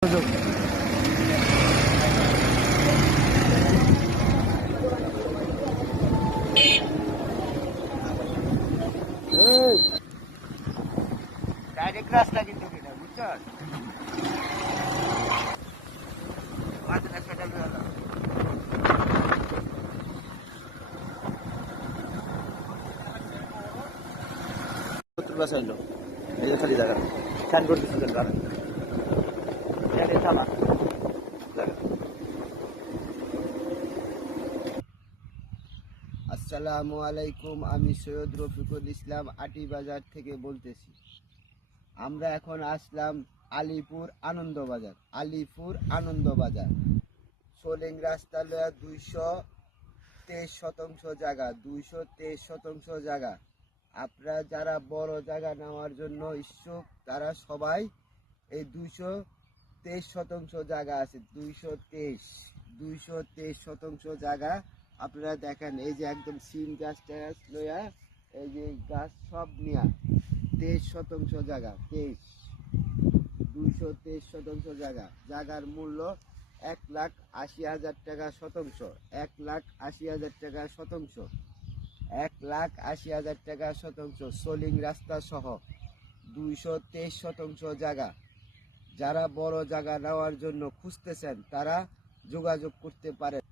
Direct রাস্তা কিন্তু কিনা বুঝছো রাস্তাটা ভালো চাইলো এই যে খালি জায়গা খেয়াল করতেছিলেন কারণ থামা আসসালামু আলাইকুম। আমি সৈয়দ রফিকুল ইসলাম আটি বাজার থেকে বলতেছি। আমরা এখন আসলাম আলিপুর আনন্দবাজার সোলিং রাস্তা লয়া 223 শতাংশ জায়গা। আপনারা যারা বড় জায়গা নেওয়ার জন্য ইচ্ছুক তারা সবাই এই 223 শতাংশ জায়গা আছে। 223 শতাংশ জায়গা আপনারা দেখেন। এই যে একদম সিম গাছ লইয়া এই যে গাছ সব নিয়া 23 শতাংশ জায়গা। 223 শতাংশ জায়গার মূল্য 1,80,000 টাকা শতাংশ। 1,80,000 টাকা শতাংশ। 1,80,000 টাকা শতাংশ সোলিং রাস্তা সহ 223 শতাংশ জায়গা। যারা বড় জায়গা নেওয়ার জন্য খুঁজতেছেন তারা যোগাযোগ করতে পারেন।